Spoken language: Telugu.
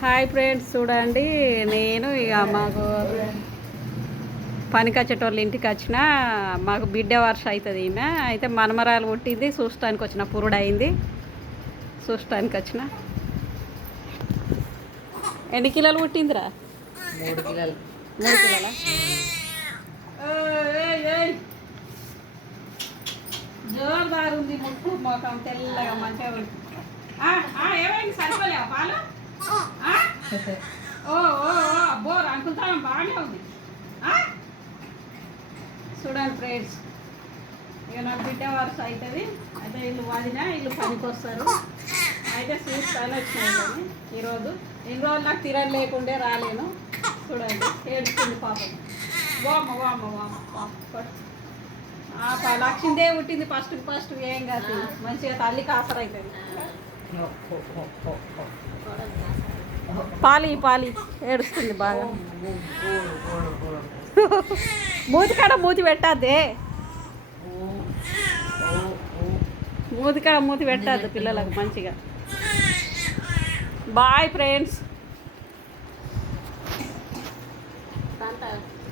హాయ్ ఫ్రెండ్స్, చూడండి నేను ఇక మాకు పనికి వచ్చేటోళ్ళ ఇంటికి వచ్చిన మాకు బిడ్డ వర్ష అవుతుంది. ఈమె అయితే మనమరాలు పుట్టింది, చూస్తానికి వచ్చిన పురుడు అయింది, చూస్తానికి వచ్చిన. ఎన్ని కిలోలు పుట్టిందిరా? 3 కిలోలు. 3 కిలోలా? జోరుదారు ఉంది, ముక్కు మొఖం తెల్లగా మంచిగా ఉంది. ఏమైంది, సరిపోలేవా పాలు? ఓ ఓ బోర్ అనుకుంటాం, బాగానే ఉంది. చూడండి ఫ్రెండ్స్, ఇక నాకు బిడ్డ వరుస అవుతుంది. అయితే వీళ్ళు వదిన వీళ్ళు పనికి వస్తారు. అయితే చూస్తాను వచ్చినాయి కానీ ఈరోజు ఇన్ని రోజులు నాకు తిరగ లేకుండే రాలేను. చూడండి ఏడుస్తుంది పాపం. వామ్మ వామ్మ వామ్మ పాప. లక్ష్మీదేవి పుట్టింది ఫస్ట్ ఏం కాదు, మంచిగా తల్లి కాసర అవుతుంది. పాలి ఏడుస్తుంది బాగా. మూతికాడ మూతి పెట్టద్దే, మూతికాడ మూతి పెట్టద్దు పిల్లలకు మంచిగా. Boy friends.